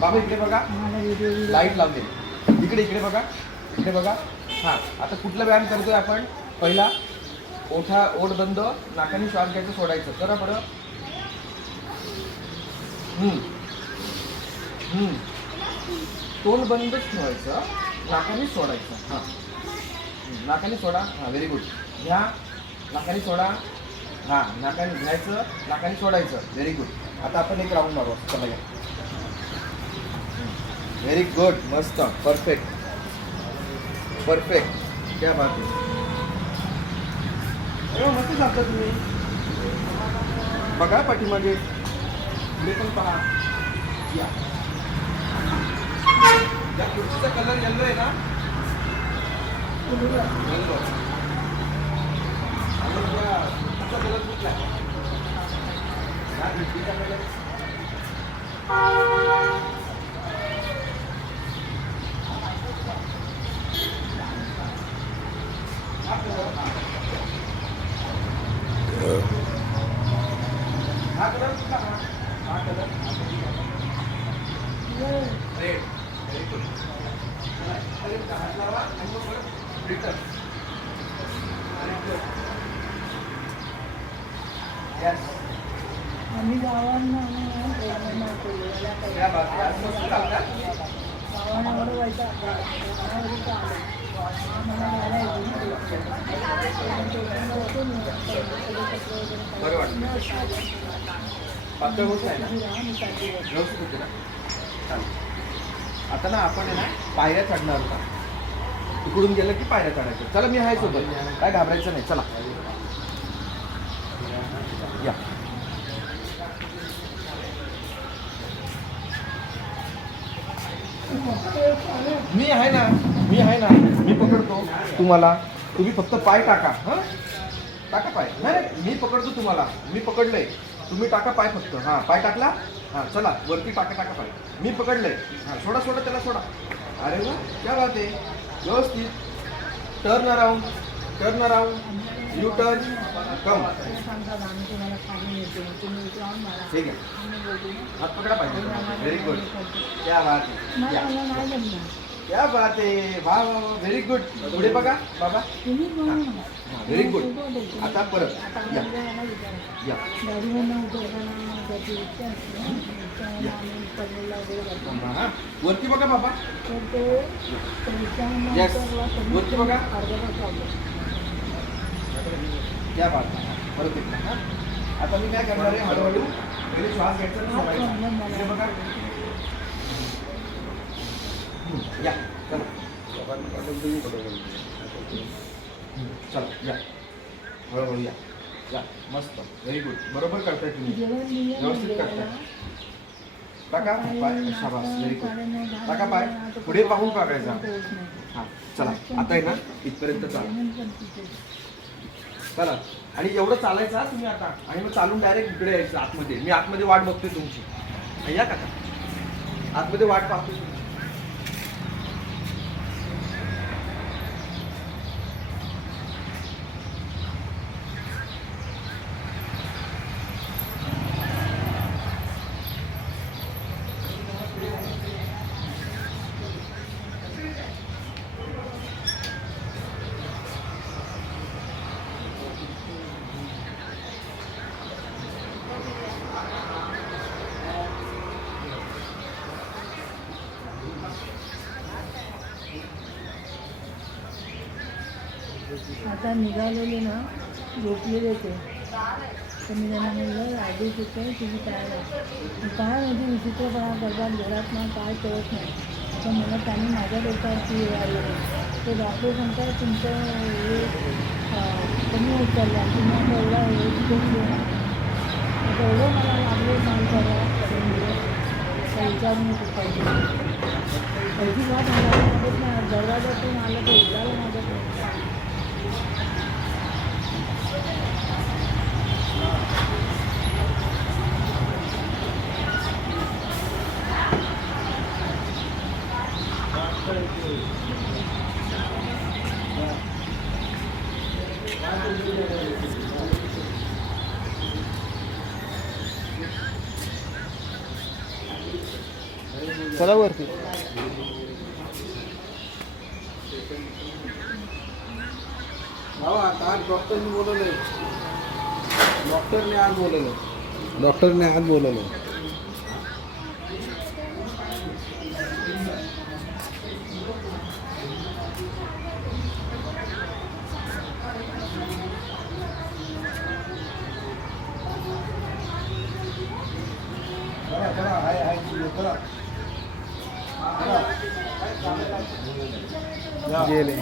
बाबा इकडे बघा, लाईट लावले. इकडे इकडे बघा, इकडे बघा. हां, आता कुठला व्यायाम करतोय आपण? पहिला ओठ बंद, नाकाने श्वास घ्यायचं, सोडायचं. करा बरं. तोंड बंदच ठेवायचं, नाकाने सोडायचं. हां, नाकाने सोडा. हां, व्हेरी गुड. घ्या, नाकाने सोडा. हां, नाकाने घ्यायचं, नाकाने सोडायचं. Very good. आता आपण एक राऊंड मारू. चला या. व्हेरी गुड, मस्त, परफेक्ट परफेक्ट. क्या बात आहे. मस्त चालता तुम्ही. बघा पाठीमागे, पुढे पण पहा. या खुर्चीचा कलर येल्लो आहे ना? येल्लो. कलर कुठला आहे? या खुर्चीचा कलर हा कलर कुठला? हा कलर रेड. Very good. हात लावा आणि मग रिटर्न. यस. आम्ही गावांना क्या बात आहे. मस्त चालतात. गावांवर व्हायचा बरं वाटतं. पातळ होत नाही ना? व्यवस्थित होते ना? चालेल. आता ना आपण आहे ना पायऱ्या चढणार होता. इकडून गेलं की पायऱ्या चढायचं. चला मी आहे सोबत, काय घाबरायचं नाही. चला या. मी आहे ना, मी आहे ना. मी पकडतो तुम्हाला, तुम्ही फक्त पाय टाका. हां, टाका पाय. नाही, मी पकडतो तुम्हाला. मी पकडलंय, तुम्ही टाका पाय फक्त. हां, पाय टाकला. हां, चला वरती टाका पाय. मी पकडलंय. हां, सोडा त्याला सोडा. अरे वा, क्या बात आहे. व्यवस्थित. टर्न अराउंड, यू टर्न, कम. ठीक आहे. हात पकडा पाहिजे. Very good. क्या बात आहे. क्या बात आहे. वा वा वा, व्हेरी गुड. पुढे बघा बाबा. Very good. आता परत या. हां, वरती बघा बाबा. यस, वरती बघा. क्या बात आहे. परत एकदा. हां, आता मी काय करणार आहे, हळूहळू पहिले श्वास घ्यायचा आणि सोडायचा. इकडे बघा. या चला. चला या, हळूहळू या. या, मस्त. Very good. बरोबर करताय तुम्ही, व्यवस्थित करताय. टाका पाय. शाबास, व्हेरी गुड. टाका पाय. पुढे पाहून टाकायचा. हां, चला. आता आहे ना इथपर्यंत चाला. चला. आणि एवढं चालायचं तुम्ही आता. आणि मग चालून डायरेक्ट इकडे यायचं आतमध्ये. मी आतमध्ये वाट बघतोय तुमची. या काका, आतमध्ये वाट पाहतोय. आता निघालेले ना झोपलेले ते. तर मी त्यांना म्हणलं आधी तिथे तुम्ही काय काय म्हणजे विचित्रपणा करतात घरात ना, काय कळत नाही. तर मला त्यांनी माझ्या डोक्यावरती आले. ते डॉक्टर सांगतात तुमचं हे कमी होत चाललं आहे, तुम्ही आता एवढा घेऊन देणार. आता एवढं मला लागले माल करून दिलं तर विचारून येतो पाहिजे. पहिली बात मला दरवाजातून आलं तर उडालं माझ्याकडे. चला वरती. आज डॉक्टरने बोलवलंय. डॉक्टरने आज बोलवलं. करा गेले.